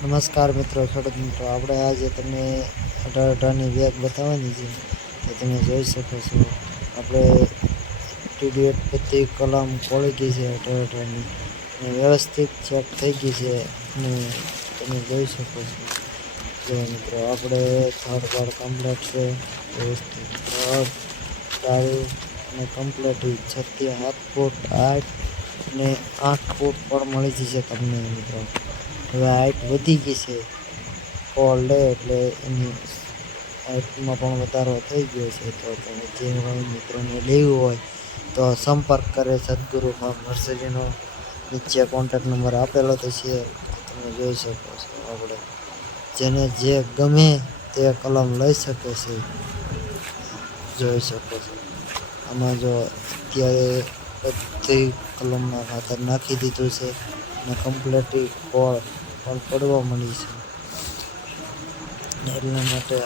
નમસ્કાર મિત્રો, ખેડૂત મિત્રો. આપણે આજે તમને 18-18ની બેગ બતાવવાની છે, તો તમે જોઈ શકો છો. આપણે ટીડીએટ બધી કલમ ખોલી ગઈ છે 18-18ની, અને વ્યવસ્થિત ચેક થઈ ગઈ છે, અને તમે જોઈ શકો છો. જો મિત્રો, આપણે થર્ડ પાર્ટ કમ્પ્લીટ છે, વ્યવસ્થિત થર્ડ ડાળું અને કમ્પ્લીટ 6 થી 7 ફૂટ 8 અને 8 ફૂટ પણ મળી જશે તમને મિત્રો. હવે હાઈટ વધી ગઈ છે ફોલ લે એટલે એની હાઈટમાં પણ વધારો થઈ ગયો છે. તો તમે જે હોય મિત્રોને લેવું હોય તો સંપર્ક કરે સદગુરુ ફાર્મ નર્સરીનો. નીચે કોન્ટેક્ટ નંબર આપેલો તો છે, તમે જોઈ શકો છો. આપણે જેને જે ગમે તે કલમ લઈ શકે છે, જોઈ શકો છો. આમાં જો અત્યારે બધી કલમમાં ખાતર નાખી દીધું છે, અને કમ્પ્લીટ ફળ પણ પડવા મળી છે. એટલા માટે